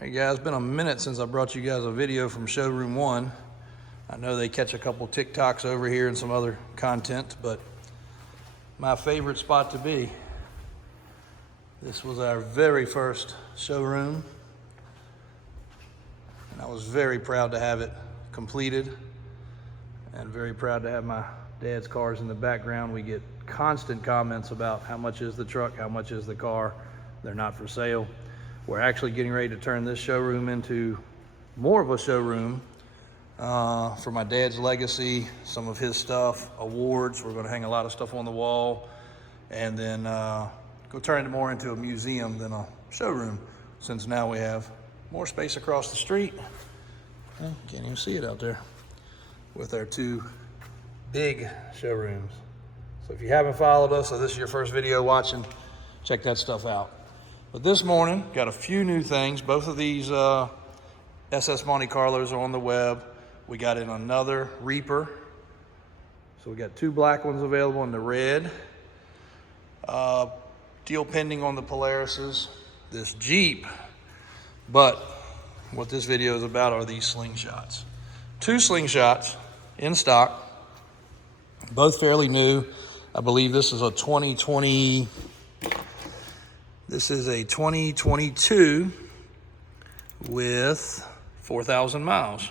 Hey guys, it's been a minute since I brought you guys a video from Showroom 1. I know they catch a couple TikToks over here and some other content, but my favorite spot to be. This was our very first showroom, and I was very proud to have it completed and very proud to have my dad's cars in the background. We get constant comments about how much is the truck, how much is the car. They're not for sale. We're actually getting ready to turn this showroom into more of a showroom for my dad's legacy, some of his stuff, awards. We're going to hang a lot of stuff on the wall, and then go turn it more into a museum than a showroom, since now we have more space across the street. Can't even see it out there with our two big showrooms. So if you haven't followed us, or this is your first video watching, check that stuff out. But this morning, got a few new things. Both of these SS Monte Carlos are on the web. We got in another Reaper. So we got two black ones available in the red. Deal pending on the Polarises. This Jeep. But what this video is about are these Slingshots. Two Slingshots in stock. Both fairly new. I believe this is a 2020... This is a 2022 with 4,000 miles.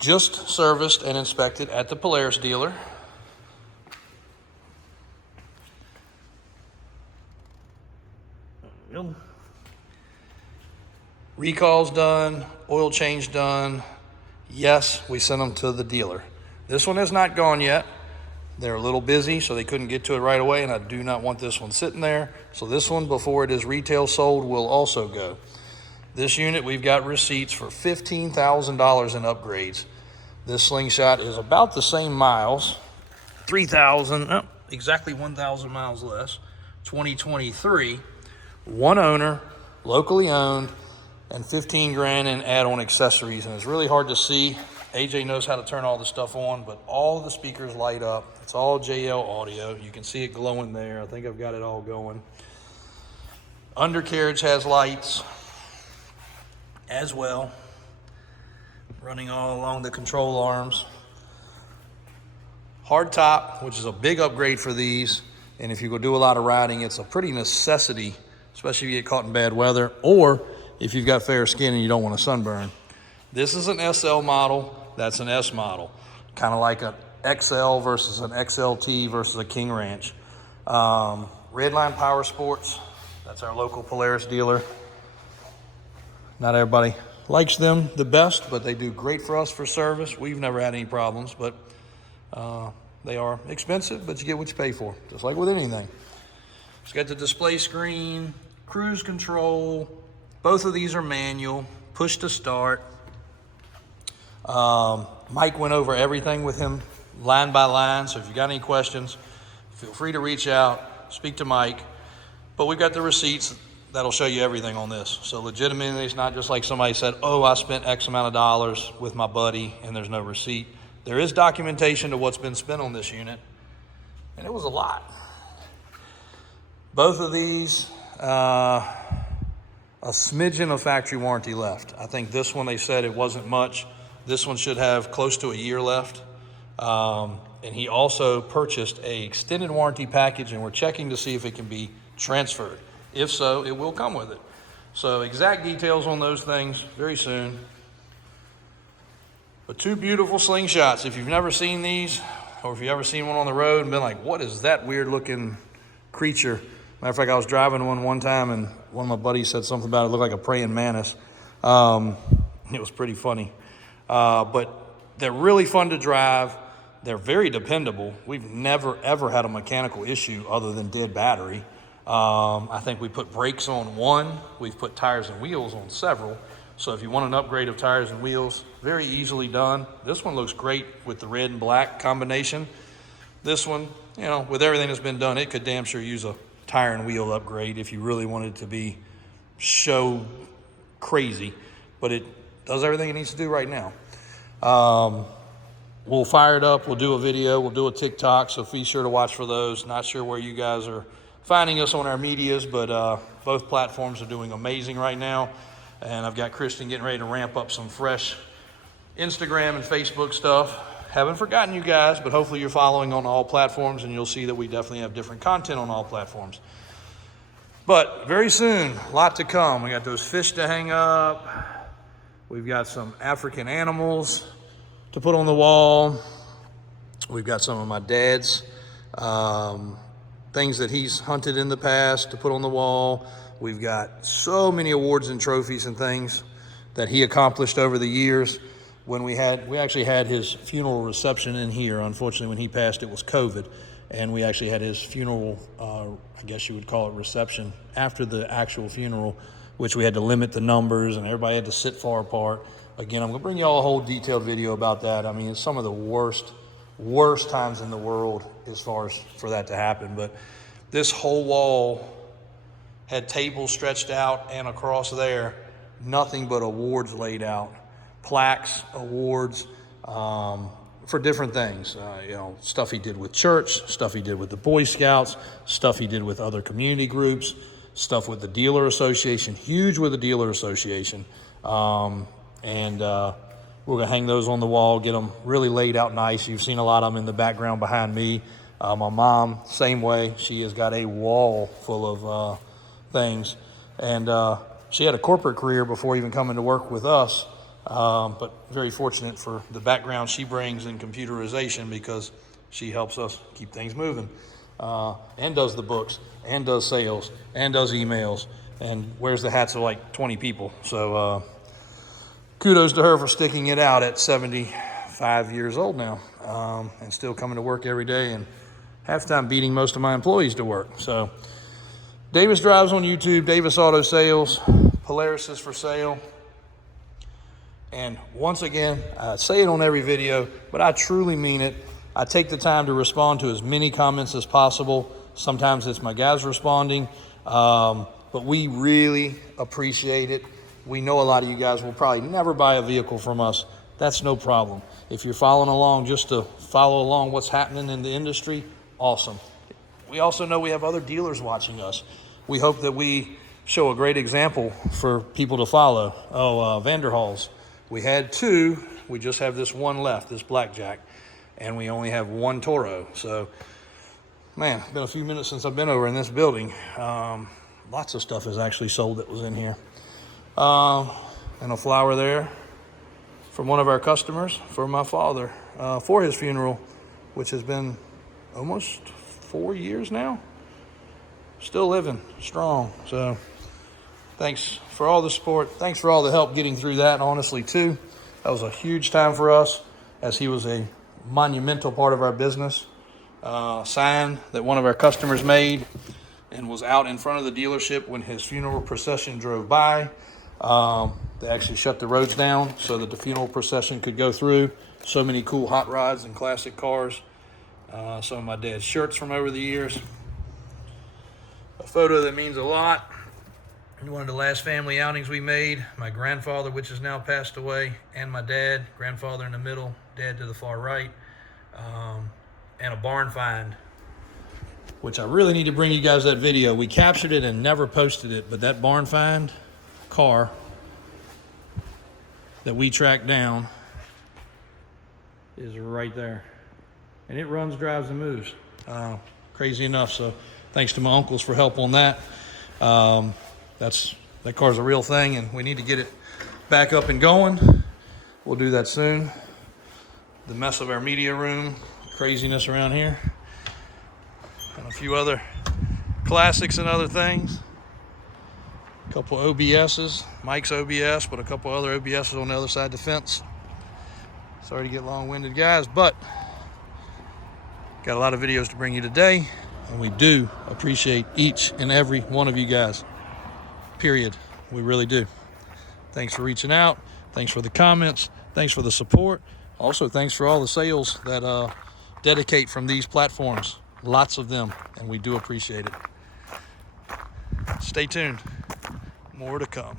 Just serviced and inspected at the Polaris dealer. Recalls done, oil change done. Yes, we sent them to the dealer. This one has not gone yet. They're a little busy, so they couldn't get to it right away, and I do not want this one sitting there. So this one, before it is retail sold, will also go. This unit, we've got receipts for $15,000 in upgrades. This Slingshot is about the same miles, 3,000, exactly 1,000 miles less, 2023, one owner, locally owned, and 15 grand in add-on accessories. And it's really hard to see. AJ knows how to turn all the stuff on, but all the speakers light up. It's all JL audio. You can see it glowing there. I think I've got it all going. Undercarriage has lights as well, running all along the control arms. Hard top, which is a big upgrade for these. And if you go do a lot of riding, it's a pretty necessity, especially if you get caught in bad weather, or if you've got fair skin and you don't want to sunburn. This is an SL model. That's an S model, kind of like an XL versus an XLT versus a King Ranch. Redline Power Sports, that's our local Polaris dealer. Not everybody likes them the best, but they do great for us for service. We've never had any problems, but they are expensive, but you get what you pay for, just like with anything. It's got the display screen, cruise control. Both of these are manual, push to start. Mike went over everything with him line by line, so if you got any questions, feel free to reach out, speak to Mike. But we've got the receipts that'll show you everything on this. So legitimately, it's not just like somebody said, oh, I spent X amount of dollars with my buddy and there's no receipt. There is documentation to what's been spent on this unit, and it was a lot. Both of these, a smidgen of factory warranty left. I think this one, they said it wasn't much. This one should have close to a year left. And he also purchased a extended warranty package, and we're checking to see if it can be transferred. If so, it will come with it. So exact details on those things very soon. But two beautiful Slingshots. If you've never seen these, or if you've ever seen one on the road and been like, what is that weird looking creature? Matter of fact, I was driving one time, and one of my buddies said something about it looked like a praying mantis. It was pretty funny. But they're really fun to drive. They're very dependable. We've never, ever had a mechanical issue other than dead battery. I think we put brakes on one. We've put tires and wheels on several. So if you want an upgrade of tires and wheels, very easily done. This one looks great with the red and black combination. This one, you know, with everything that's been done, it could damn sure use a tire and wheel upgrade if you really wanted it to be show crazy. But it does everything it needs to do right now. We'll fire it up. We'll do a video. We'll do a TikTok. So be sure to watch for those. Not sure where you guys are finding us on our medias, but both platforms are doing amazing right now. And I've got Kristen getting ready to ramp up some fresh Instagram and Facebook stuff. Haven't forgotten you guys, but hopefully you're following on all platforms, and you'll see that we definitely have different content on all platforms. But very soon, a lot to come. We got those fish to hang up. We've got some African animals to put on the wall. We've got some of my dad's things that he's hunted in the past to put on the wall. We've got so many awards and trophies and things that he accomplished over the years. When we actually had his funeral reception in here. Unfortunately, when he passed, it was COVID. And we actually had his funeral, I guess you would call it reception, after the actual funeral, which we had to limit the numbers and everybody had to sit far apart. Again, I'm gonna bring y'all a whole detailed video about that. I mean, it's some of the worst times in the world as far as for that to happen. But this whole wall had tables stretched out, and across there, nothing but awards laid out. Plaques, awards, for different things, you know, stuff he did with church, stuff he did with the Boy Scouts, stuff he did with other community groups, stuff with the dealer association, huge with the dealer association. And we're gonna hang those on the wall, get them really laid out nice. You've seen a lot of them in the background behind me. My mom, same way. She has got a wall full of things. And she had a corporate career before even coming to work with us. But very fortunate for the background she brings in computerization, because she helps us keep things moving, and does the books, and does sales, and does emails, and wears the hats of like 20 people. So kudos to her for sticking it out at 75 years old now, and still coming to work every day, and half the time beating most of my employees to work. So Davis Drives on YouTube, Davis Auto Sales, Polaris is for sale. And once again, I say it on every video, but I truly mean it. I take the time to respond to as many comments as possible. Sometimes it's my guys responding, but we really appreciate it. We know a lot of you guys will probably never buy a vehicle from us. That's no problem. If you're following along just to follow along what's happening in the industry, awesome. We also know we have other dealers watching us. We hope that we show a great example for people to follow. Vanderhalls. We had two, we just have this one left, this Blackjack, and we only have one Toro. So, man, it's been a few minutes since I've been over in this building. Lots of stuff is actually sold that was in here. And a flower there from one of our customers for my father, for his funeral, which has been almost 4 years now. Still living strong, so. Thanks for all the support. Thanks for all the help getting through that, honestly, too. That was a huge time for us, as he was a monumental part of our business. Sign that one of our customers made and was out in front of the dealership when his funeral procession drove by. They actually shut the roads down so that the funeral procession could go through. So many cool hot rods and classic cars. Some of my dad's shirts from over the years. A photo that means a lot. One of the last family outings we made, my grandfather, which has now passed away, and my dad, grandfather in the middle, dad to the far right, and a barn find, which I really need to bring you guys that video. We captured it and never posted it, but that barn find car that we tracked down is right there. And it runs, drives, and moves. Crazy enough, so thanks to my uncles for help on that. That car's a real thing, and we need to get it back up and going. We'll do that soon. The mess of our media room, craziness around here, and a few other classics and other things. A couple OBSs, Mike's OBS, but a couple other OBSs on the other side of the fence. Sorry to get long-winded, guys, but got a lot of videos to bring you today, and we do appreciate each and every one of you guys. Period. We really do. Thanks for reaching out. Thanks for the comments. Thanks for the support. Also, thanks for all the sales that dedicate from these platforms. Lots of them, and we do appreciate it. Stay tuned. More to come.